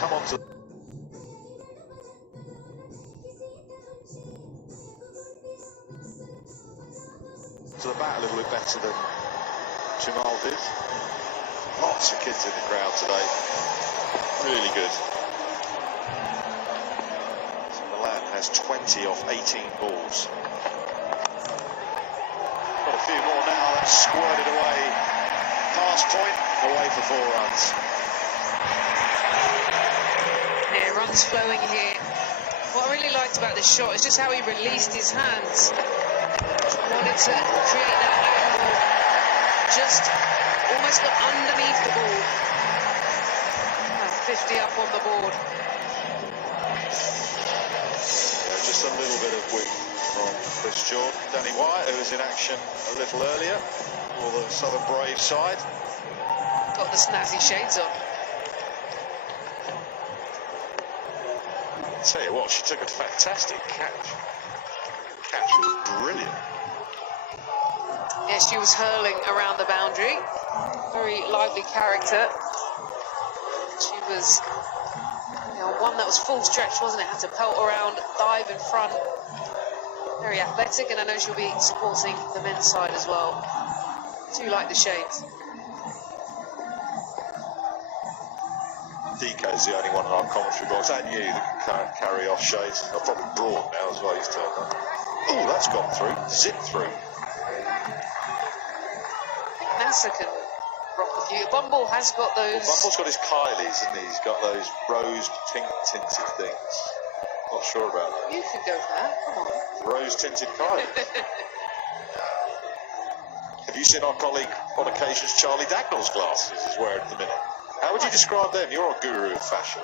come on to the bat a little bit better than Jamal did. Lots of kids in the crowd today. Really good. So Milan has 20 off 18 balls. Got a few more now. That's squirted away. Pass point, away for 4 runs. Yeah, runs flowing here. What I really liked about this shot is just how he released his hands. Wanted to create that angle, just almost got underneath the ball. 50 up on the board. Yeah, just a little bit of width from Chris Jordan. Danny Wyatt, who was in action a little earlier for the Southern Brave side. Got the snazzy shades on. I'll tell you what, she took a fantastic catch. The catch was brilliant. Yes, she was hurling around the boundary. Very lively character. She was, one that was full stretch, wasn't it? Had to pelt around, dive in front. Very athletic, and I know she'll be supporting the men's side as well. Do like the shades. DK's the only one in our commentary box, and you that can carry off shades. I've probably Broad now as well, he's turned on. Oh, that's gone through, zipped through. NASA can rock a few. Bumble has got those. Bumble's got his Kylies, isn't he? He's got those rose tinted things. Not sure about that. You can go for that, come on. Rose tinted Kylie. Have you seen our colleague on occasions Charlie Dagnall's glasses he's wearing at the minute? How would you describe them? You're a guru of fashion.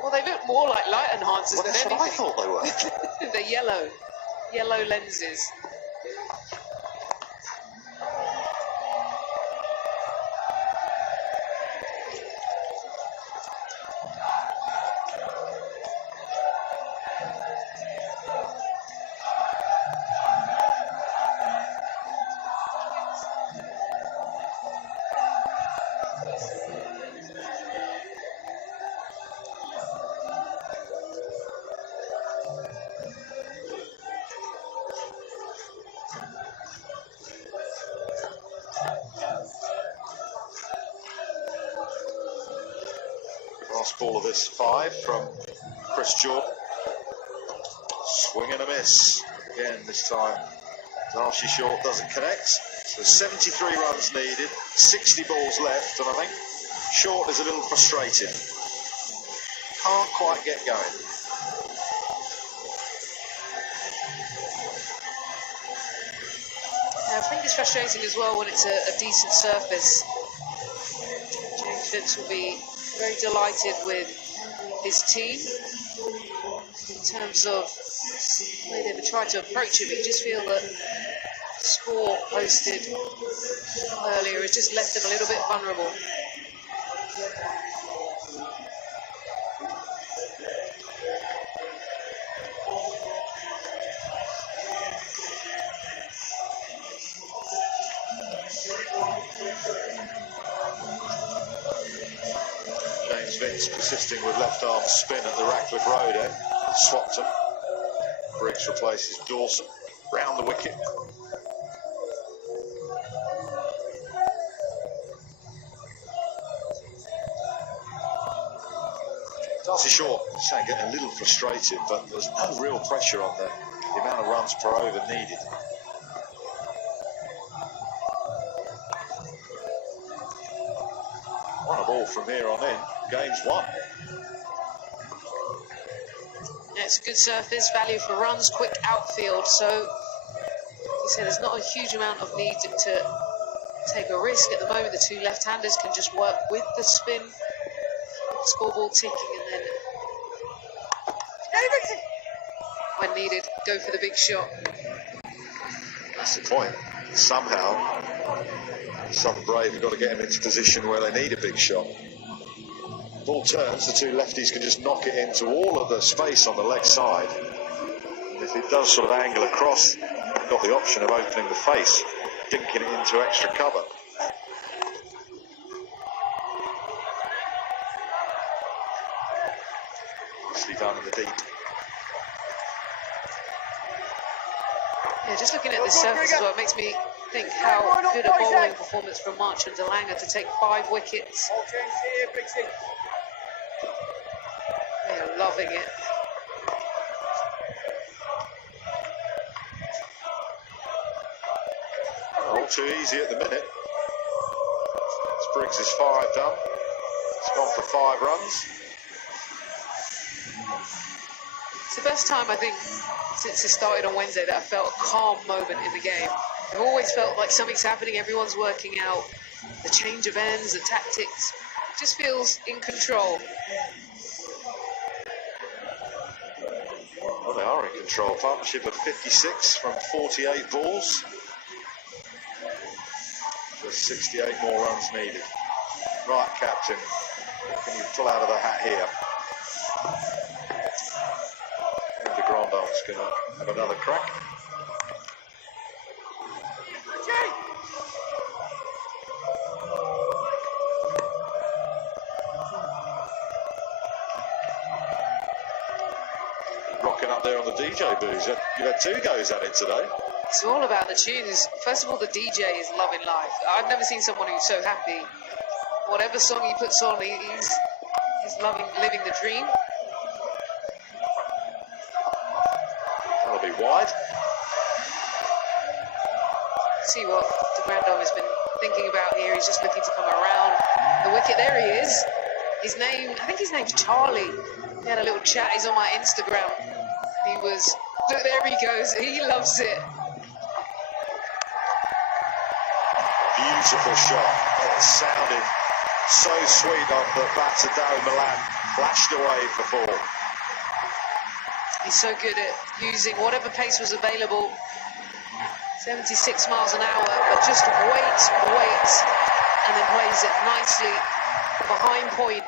Well, they look more like light enhancers than anything. That's what I thought they were. They're yellow lenses. Last ball of this 5 from Chris Jordan. Swing and a miss. Again, this time Darcy Short doesn't connect. So 73 runs needed, 60 balls left, and I think Short is a little frustrated. Can't quite get going. I think it's frustrating as well when it's a decent surface. James Phipps will be very delighted with his team in terms of the way they've tried to approach it, but you just feel that the score posted earlier has just left them a little bit vulnerable. James Vince persisting with left arm spin at the Ratcliffe Road end. Swapped him. Briggs replaces Dawson. Round the wicket. Darcy Short saying getting a little frustrated, but there's no real pressure on the amount of runs per over needed. One a ball from here on in. Game's won. It's a good surface, value for runs, quick outfield. So, as you say, there's not a huge amount of need to take a risk at the moment. The two left-handers can just work with the spin, scoreboard ticking, and then when needed, go for the big shot. That's the point. Somehow, Southern Brave have got to get him into position where they need a big shot. Ball turns, the two lefties can just knock it into all of the space on the leg side. And if it does sort of angle across, they've got the option of opening the face, dinking it into extra cover. nicely done in the deep. Yeah, just looking at the surface as well, it makes me think how good a bowling performance from March and De Lange to take 5 wickets. They're loving it. All too easy at the minute. Spriggs is 5 done. It's gone for 5 runs. It's the first time, I think, since it started on Wednesday that I felt a calm moment in the game. I've always felt like something's happening, everyone's working out, the change of ends, the tactics, just feels in control. Well, they are in control. Partnership of 56 from 48 balls. Just 68 more runs needed. Right, captain. What can you pull out of the hat here? And de Grandon's going to have another crack. Rocking up there on the DJ booth. You've had 2 goes at it today. It's all about the tunes. First of all, the DJ is loving life. I've never seen someone who's so happy. Whatever song he puts on, he's loving living the dream. That'll be wide. See what de Grandhomme has been thinking about here. He's just looking to come around the wicket. There he is. His name, I think his name's Charlie. We had a little chat. He's on my Instagram. He was, look, there he goes. He loves it. Beautiful shot. It sounded so sweet on the bat to Darren Milan. Flashed away for 4. He's so good at using whatever pace was available. 76 miles an hour, but just waits, and then plays it nicely behind point.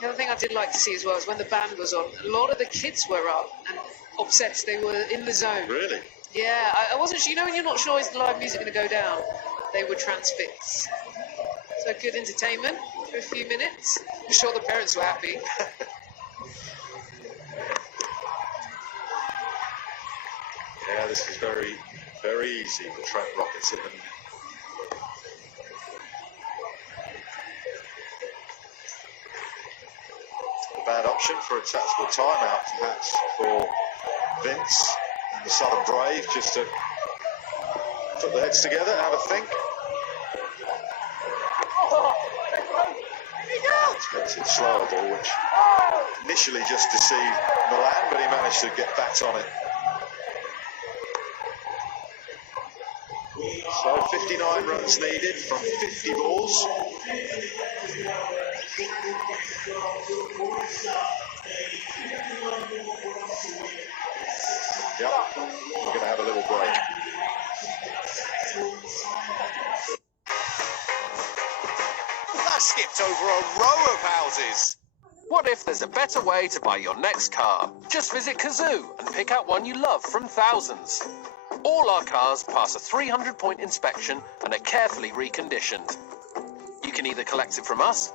The other thing I did like to see as well is when the band was on, a lot of the kids were up and obsessed. They were in the zone. Really? Yeah, I wasn't sure. You know when you're not sure is the live music going to go down? They were transfixed. So good entertainment for a few minutes. I'm sure the parents were happy. Yeah, this is very, very easy for Trent Rockets at the minute. A bad option for a tactical timeout, perhaps, for Vince and the Southern Brave, just to put their heads together, have a think. Expensive slower ball, which initially just deceived Milan, but he managed to get back on it. So 59 runs needed from 50 balls. Yep, we're going to have a little break. That skipped over a row of houses. What if there's a better way to buy your next car? Just visit Cazoo and pick out one you love from thousands. All our cars pass a 300-point inspection and are carefully reconditioned. You can either collect it from us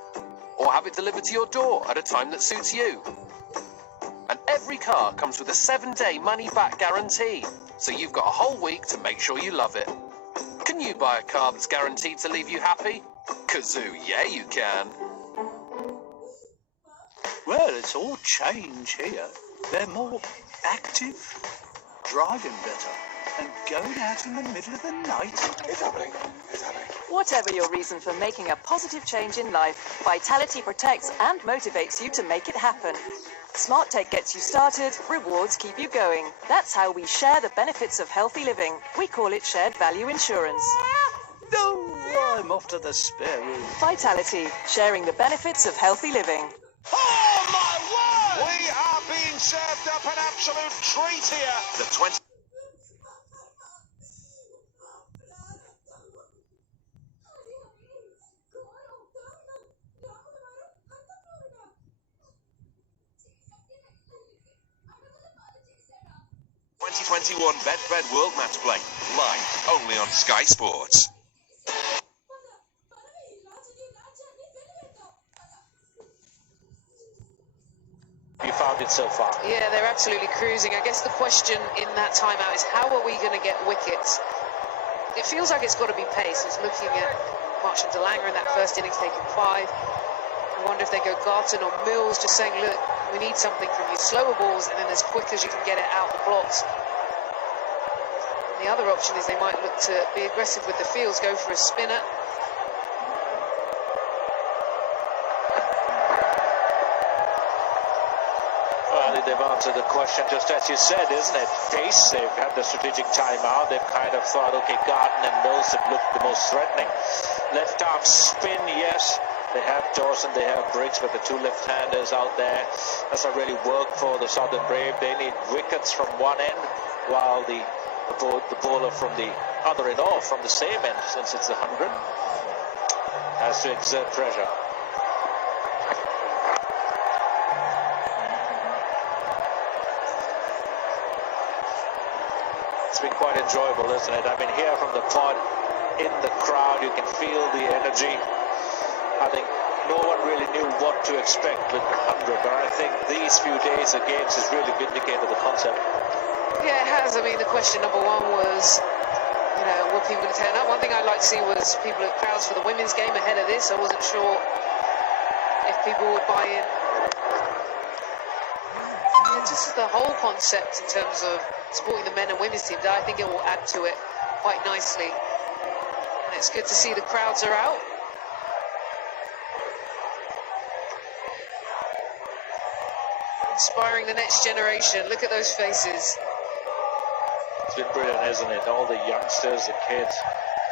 or have it delivered to your door at a time that suits you. And every car comes with a 7-day money-back guarantee, so you've got a whole week to make sure you love it. Can you buy a car that's guaranteed to leave you happy? Cazoo, yeah you can. Well, it's all change here. They're more active, driving better, and going out in the middle of the night. It's happening. It's happening. Whatever your reason for making a positive change in life, Vitality protects and motivates you to make it happen. Smart Take gets you started, rewards keep you going. That's how we share the benefits of healthy living. We call it shared value insurance. No, I'm off to the spare room. Vitality, sharing the benefits of healthy living. Oh my word! We are being served up an absolute treat here. The 20. 2021 Betfred World Match Play, live only on Sky Sports. You found it so far? Yeah, they're absolutely cruising. I guess the question in that timeout is how are we going to get wickets? It feels like it's got to be pace. It's looking at Marchant de Lange in that first innings taking 5. I wonder if they go Garton or Mills, just saying, look, we need something from you. Slower balls, and then as quick as you can get it out the blocks. And the other option is they might look to be aggressive with the fields, go for a spinner. They've answered the question just as you said, isn't it? Pace, they've had the strategic timeout. They've kind of thought, okay, Garton and Mills have looked the most threatening. Left arm spin, yes. They have Dawson, they have Briggs, but the two left-handers out there, that's not really work for the Southern Brave. They need wickets from one end, while the bowler from the other end, or from the same end, since it's 100, has to exert pressure. It's been quite enjoyable, isn't it? I mean, here from the pod, in the crowd, you can feel the energy. I think no one really knew what to expect with the 100, but I think these few days of games has really vindicated the concept. Yeah, it has. I mean, the question number one was, you know, were people going to turn up? One thing I'd like to see was people at crowds for the women's game ahead of this. I wasn't sure if people would buy in. Yeah, just the whole concept in terms of supporting the men and women's teams, I think it will add to it quite nicely. And it's good to see the crowds are out. Inspiring the next generation. Look at those faces. It's been brilliant, isn't it? All the youngsters, the kids,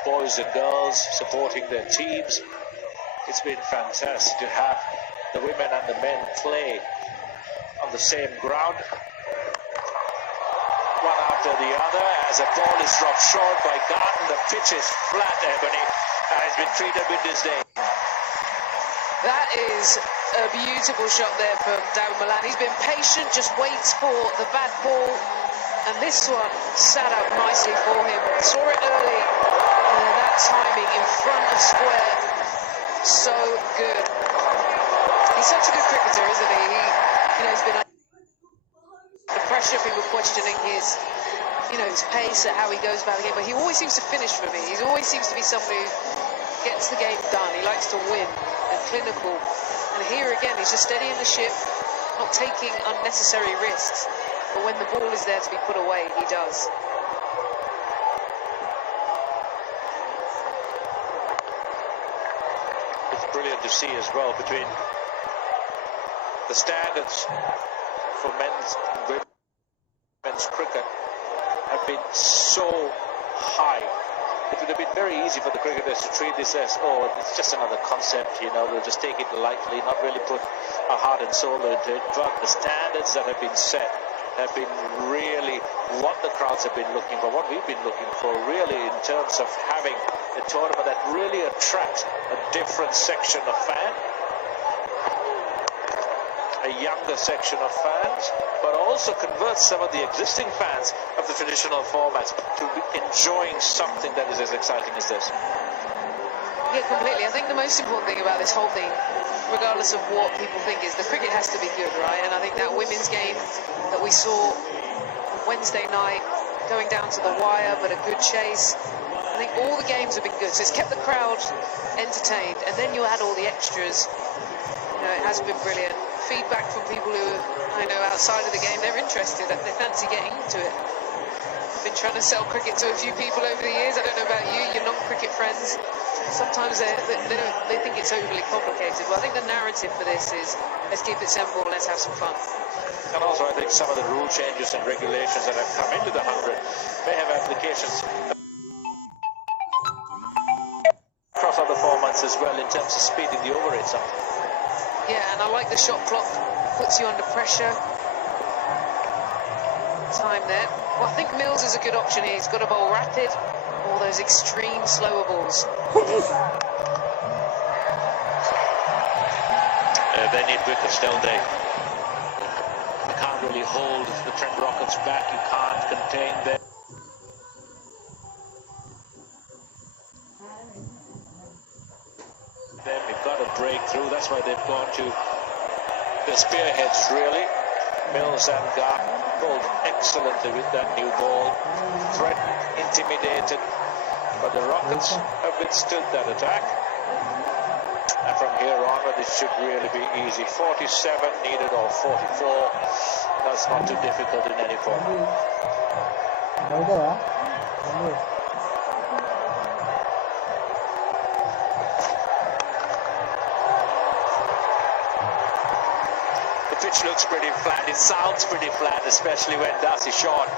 boys and girls supporting their teams. It's been fantastic to have the women and the men play on the same ground, one after the other. As a ball is dropped short by Garton, the pitch is flat, Ebony, and it's been treated with disdain. That is a beautiful shot there from Dawid Malan. He's been patient, just waits for the bad ball, and this one sat out nicely for him. Saw it early, and that timing in front of square, so good. He's such a good cricketer, isn't he? He's been under pressure, people questioning his, his pace and how he goes about the game, but he always seems to finish for me. He always seems to be somebody who gets the game done. He likes to win and clinical. And here again, he's just steadying the ship, not taking unnecessary risks. But when the ball is there to be put away, he does. It's brilliant to see as well between the standards for men's and women's cricket have been so high. It would have been very easy for the cricketers to treat this as, oh, it's just another concept, we'll just take it lightly, not really put our heart and soul into it. But the standards that have been set have been really what the crowds have been looking for, what we've been looking for, really, in terms of having a tournament that really attracts a different section of fans, a younger section of fans, but also converts some of the existing fans of the traditional formats to be enjoying something that is as exciting as this. Yeah, completely. I think the most important thing about this whole thing, regardless of what people think, is the cricket has to be good, right? And I think that women's game that we saw on Wednesday night, going down to the wire, but a good chase, I think all the games have been good. So it's kept the crowd entertained, and then you add all the extras. It has been brilliant. Feedback from people who I know outside of the game, they're interested, they fancy getting into it. I've been trying to sell cricket to a few people over the years. I don't know about you, your non-cricket friends. Sometimes they think it's overly complicated. Well, I think the narrative for this is, let's keep it simple, let's have some fun. And also I think some of the rule changes and regulations that have come into the 100 may have applications across other formats as well, in terms of speeding the over rates up. Yeah, and I like the shot clock, puts you under pressure. Time there. Well, I think Mills is a good option here. He's got to bowl rapid, all those extreme slower balls. They need wickets, don't they? I can't really really hold the Trent Rockets back. You can't contain them. You've got to break through. That's why they've gone to the spearheads, really. Mills and Garth bowled excellently with that new ball. Threat intimidated, but the Rockets have withstood that attack. And from here onward, it should really be easy. 47 needed, or 44. That's not too difficult in any form. The pitch looks pretty flat. It sounds pretty flat, especially when Darcy Short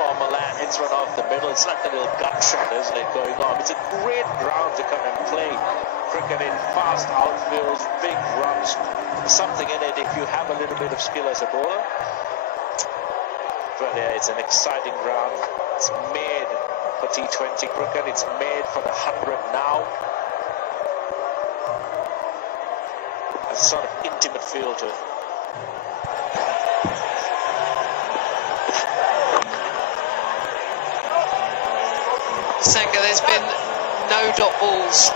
or Malan hits one off the middle. It's like a little gut shot, isn't it, going off? It's a great ground to come and play cricket in. Fast outfields, big runs, something in it if you have a little bit of skill as a bowler. But yeah, it's an exciting ground. It's made for T20 cricket. It's made for the 100 now. A sort of intimate feel to it. Sangha, there's been no dot balls.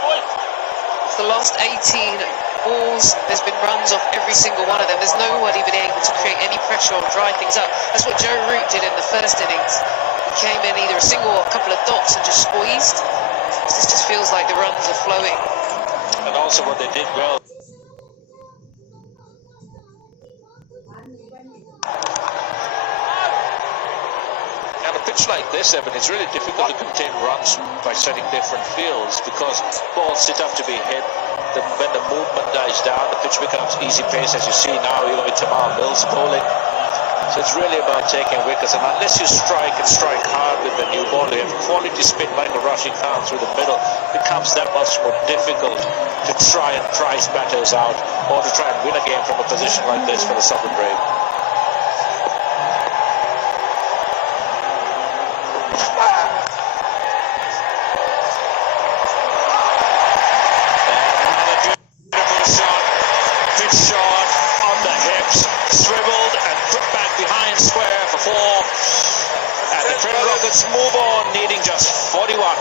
For the last 18 balls, there's been runs off every single one of them. There's nobody been able to create any pressure or dry things up. That's what Joe Root did in the first innings. He came in either a single or a couple of dots and just squeezed. This just feels like the runs are flowing. And also what they did well. Like this, Evan, it's really difficult to contain runs by setting different fields because balls still have to be hit. When the movement dies down, the pitch becomes easy pace, as you see now, with Tamar Mills bowling. So it's really about taking wickets, and unless you strike and strike hard with the new ball, you have quality spin like a Rashid Khan through the middle. It becomes that much more difficult to try and price batters out or to try and win a game from a position like this for the Southern Brave. Move on, needing just 41.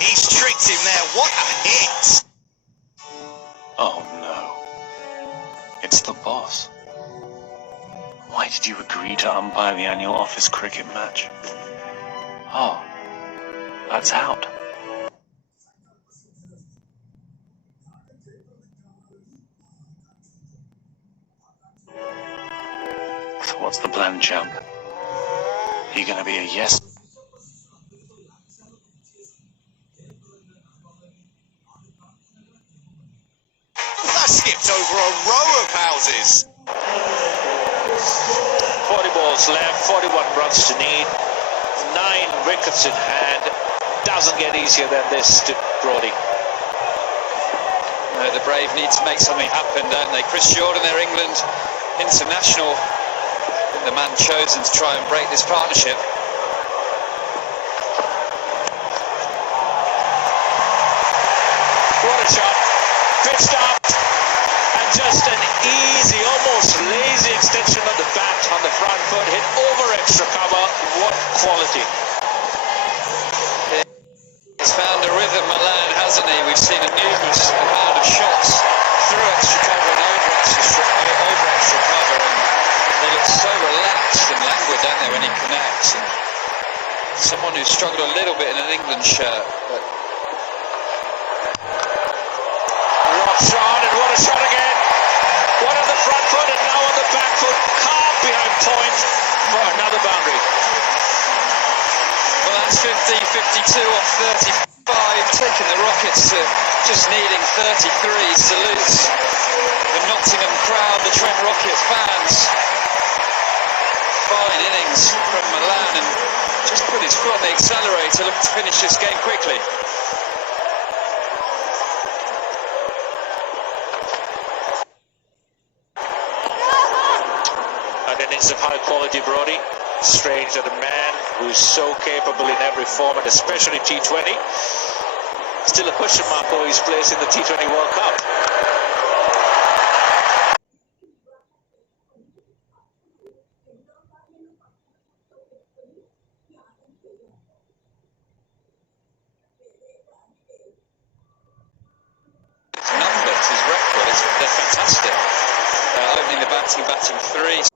He's tricked him there. What a hit! Oh no. It's the boss. Why did you agree to umpire the annual office cricket match? Oh, that's out. So what's the plan, champ? Are you gonna be a yes? That skipped over a row of houses. 40 balls left, 41 runs to need, 9 wickets in hand. Doesn't get easier than this to Brodie. The Brave need to make something happen, don't they? Chris Jordan, their England international, the man chosen to try and break this partnership. What a shot. Pitched up, and just an easy, almost lazy extension of the bat on the front foot, hit over extra cover. What quality. He's found a rhythm, Malan, hasn't he? We've seen a numerous amount of shots through extra cover and over extra cover, and they look so relaxed and languid, don't they, when he connects? And someone who struggled a little bit in an England shirt, but shot, and what a shot again. One on the front foot and now on the back foot. Calm behind point for another boundary. Well, that's 50-52 off 35, taking the Rockets to just needing 33. Salutes the Nottingham crowd, the Trent Rockets fans. Fine innings from Malan, and just put his foot on the accelerator, looking to finish this game quickly. Of high quality Brodie. Strange that a man who's so capable in every format, especially T20, still a question mark over his place in the T20 World Cup. they're fantastic. Opening the batting 3,